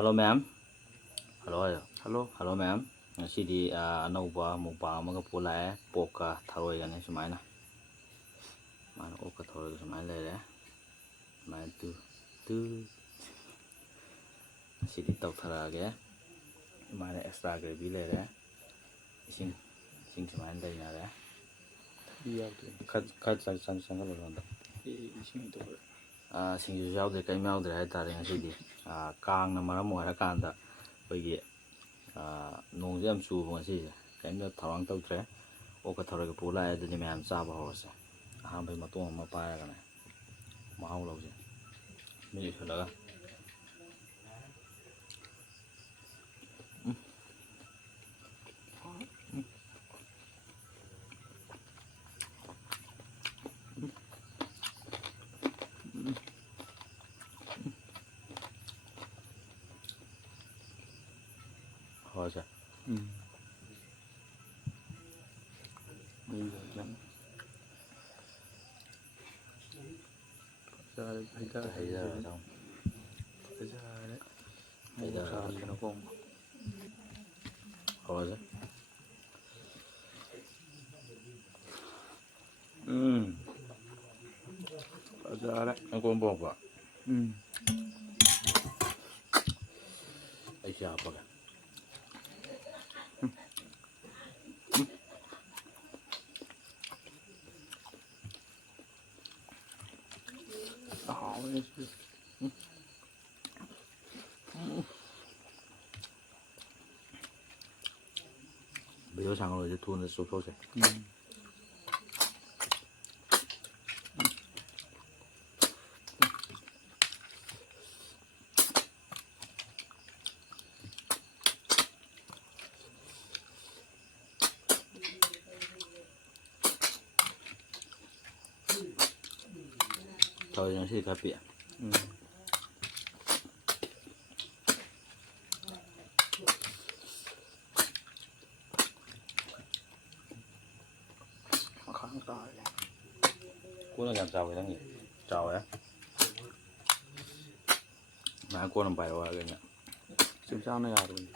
Hello ma'am. Hello. Hello ma'am. Ngꯁꯤꯗꯤ ꯑꯅꯧꯕ ꯃꯨꯛꯕꯥꯡ ꯑꯃꯒ ꯄꯨꯜꯂꯛꯑꯦ ꯄꯣꯛꯀ ꯊꯔꯣꯏꯒꯅꯦ ꯁꯨꯃꯥꯏꯅ. ꯃꯥꯅ ꯑꯣꯛꯀ ꯊꯔꯣꯏꯒ ꯁꯨꯃꯥꯏꯅ ꯂꯩꯔꯦ. ꯁꯨꯃꯥꯏꯅ ꯉꯁꯤꯗꯤ ꯇꯧꯊꯔꯛꯑꯒꯦ. ꯁꯨꯃꯥꯏꯅ ꯑꯦꯛꯁꯇ꯭ꯔꯥ ꯒ꯭ꯔꯦꯚꯤ ꯂꯩꯔꯦ. ꯏꯁꯤꯡ ꯁꯨꯃꯥꯏꯅ ꯂꯩꯅꯔꯦ. ꯆꯪꯒꯜꯂꯣ 이싱이 또 ꯁꯤꯡꯖꯨꯁꯨ ꯌꯥꯎꯗ꯭ꯔꯦ ꯀꯩꯝ ꯌꯥꯎꯗ꯭ꯔꯦ ꯍꯥꯏꯇꯥꯔꯦ ꯉꯁꯤꯗꯤ ꯀꯥꯡꯅ ꯃꯔꯝ ꯑꯣꯏꯔꯀꯥꯟꯗ ꯑꯩꯈꯣꯏꯒꯤ ꯅꯣꯡꯁꯦ ꯌꯥꯝ ꯆꯨꯕ ꯉꯁꯤꯁꯦ ꯀꯩꯝꯇ ꯊꯧꯔꯥꯡ ꯇꯧꯗ꯭ꯔꯦ ꯑꯣꯛꯀ ꯊꯔꯣꯏꯒ ꯄꯨ ꯂꯥꯛꯑꯦ ꯑꯗꯨꯗꯤ ꯃꯌꯥꯝ ꯆꯥꯕ ꯍꯧꯔꯁꯦ ꯑꯍꯥꯟꯕꯒꯤ ꯃꯇꯣꯡ ꯑꯃ ꯄꯥꯏꯔꯒꯅꯦ ꯃꯍꯥꯎ ꯂꯧꯁꯦ ꯃꯤ ꯎꯏꯁꯜꯂꯒ how's it? How's it? Ang kumbo ba? Ay siya pa ka. Bây giờ sang rồi thì thun là sốt sốt rồi. Thôi nó sẽ cắt bịa. Cô nó làm sao vậy nhỉ? Chào ấy. Mà cô làm bài rồi kìa nhỉ? 지금 짜는 야 rồi.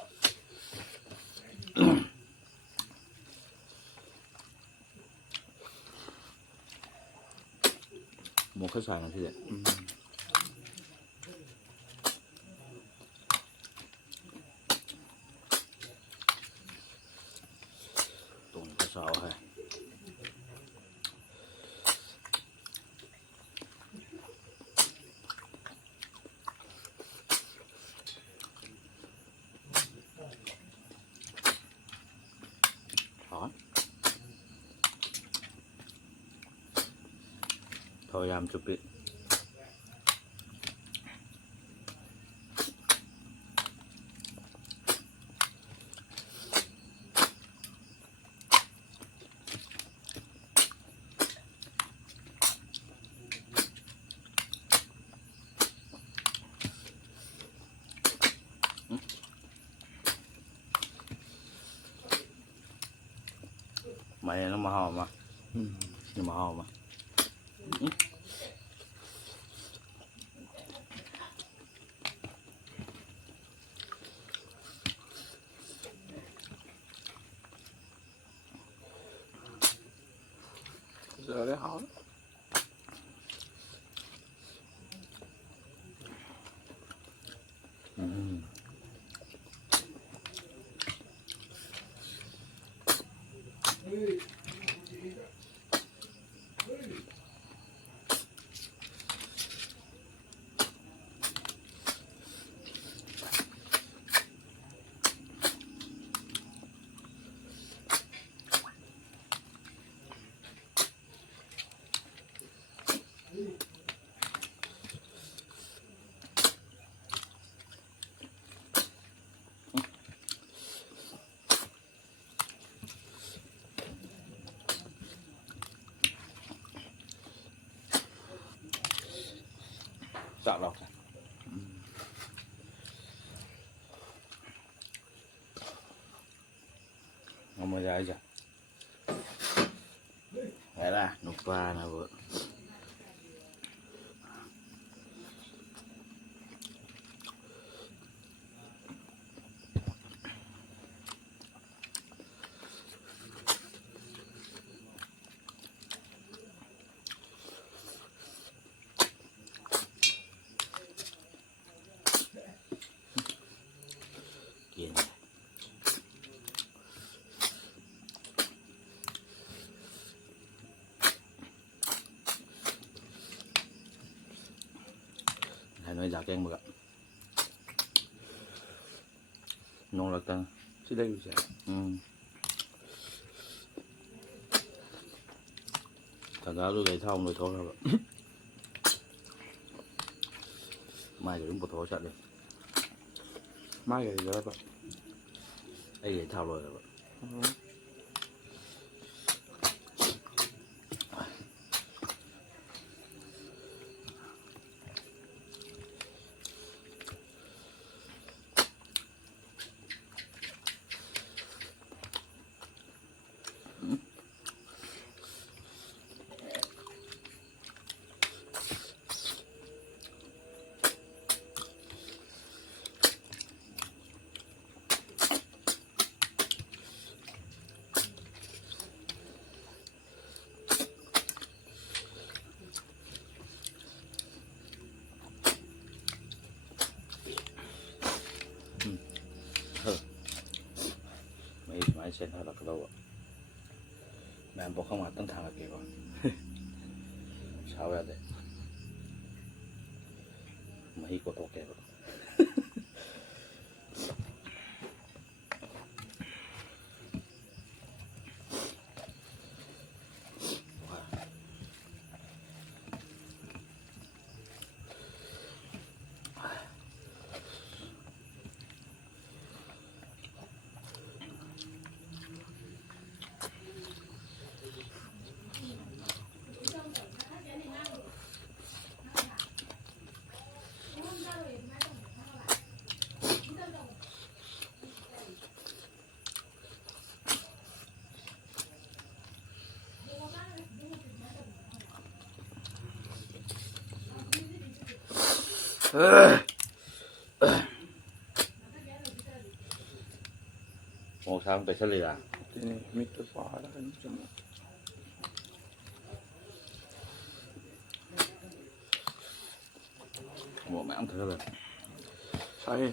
Một khách sạn này thế đấy. Tùng cái sao hay. Đó. พยายามจุปิmày nó mà hò mà nhưng mà hò mà giờ đấy hảo. Dạo lọc ngon mới ra chứ thế là nục qua là vừa แกงหมึกอะน้องรักตัง Chứ đây rồi. ถ้าเราเลยเท่าเลยท้องแล้วแบบไม่จะรู้ปวดท้องชัดเลย Mai rồi đó bạn. ไอ้เหี้ยเท่าเลยแบบ ไม่เช่นถ้าเราเราแม่บอกเข้ามาตั้งทางอะไรก่อนเช้าแล้วเด็มาให้กดโอเคก่อนโอ้ช้างไปเฉลี่ย Ini mitu parah kan cuma. หัวแม่งเธอเลย Saya.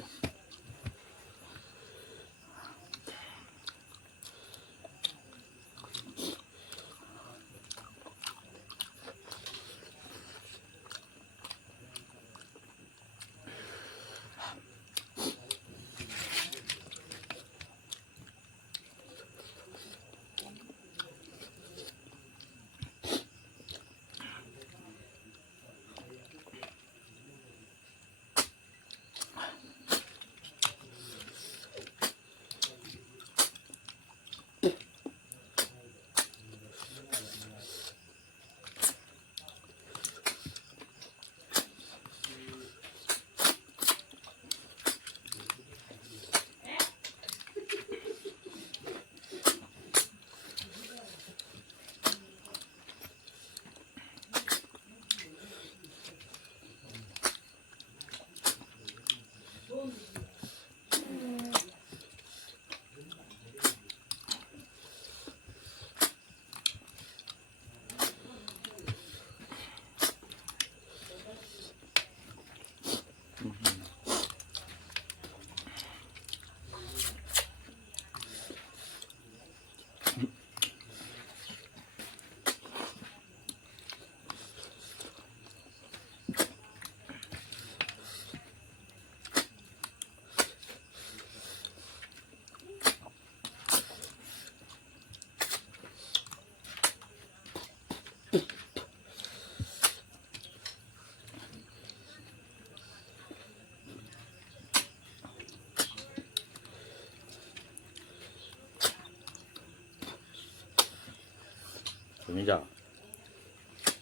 재미자.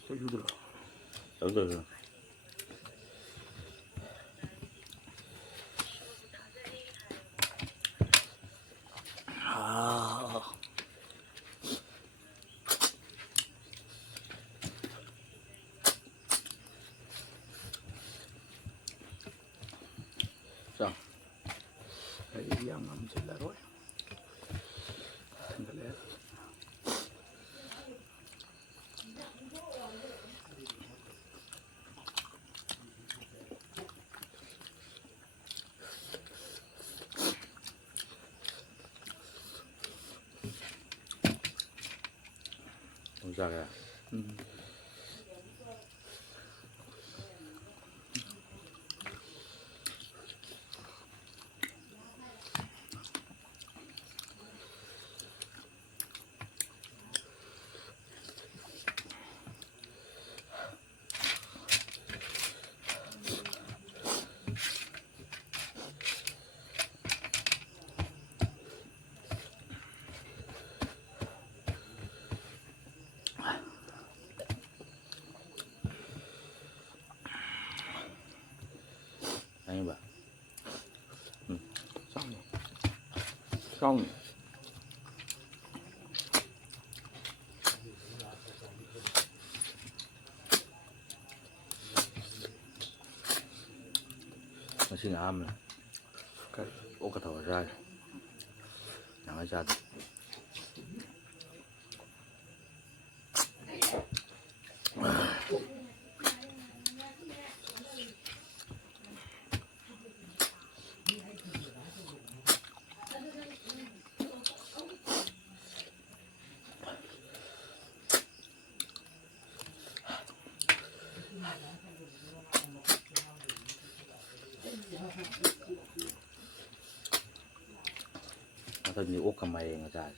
소주들어. 여기서. 아. 자. Aí a mão de leroy. Galera. 동작이야. ช่อง มันชื่ออ้ำนะ ก็ โอกระถอได้อย่างอาจารย์มันจะมีอกกับไม้เองอาจารย์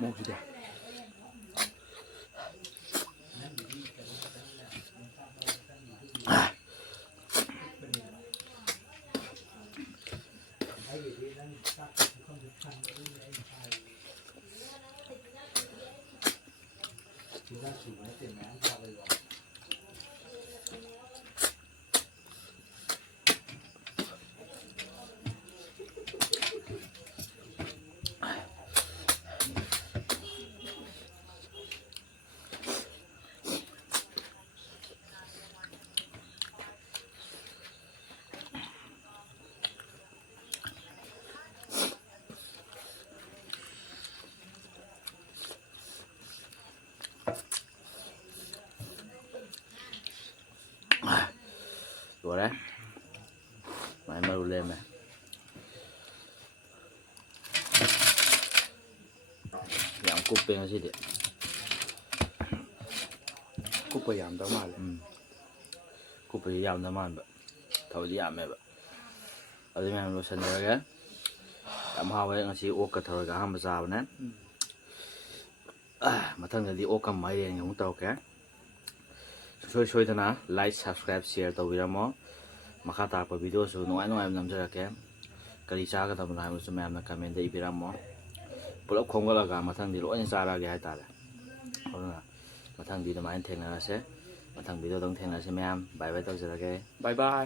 มองสิจ้ะ ตัวได้ไหนมาดูเล่มไหมอย่างกุ๊บเป็นอะไรสิเด็ด กูพยายามทำมาเลย กุ๊บพยายามทำมันแบบเท่าที่ยามแม่แบบเอาที่แม่รู้สัญญากันทำหาไว้งั้นสิโอกกระเทยกับห้ามภาษาวันนั้นมาทั้งเดี๋ยวโอกกับไม้เองของเต่าแกช่วยๆนะไลค์ subscribe share ตัววิดีโอมาข้าตาไปวิดีโอสูน้อยๆนำเสนอแกกะลิชาก็ทำได้มาสมัยนั้นคอมเมนต์ได้อีกแล้วมั้งปุ๊บคงก็แล้วกันมาทั้งเดี๋ยวอันนี้สาระแกให้ตาเลยเอาละมาทั้งวิดีโอมาเห็นเทนแล้วใช่มาทั้งวิดีโอต้องเทนแล้วใช่ไหมบายบายตัวเสร็จแล้วแก บายบาย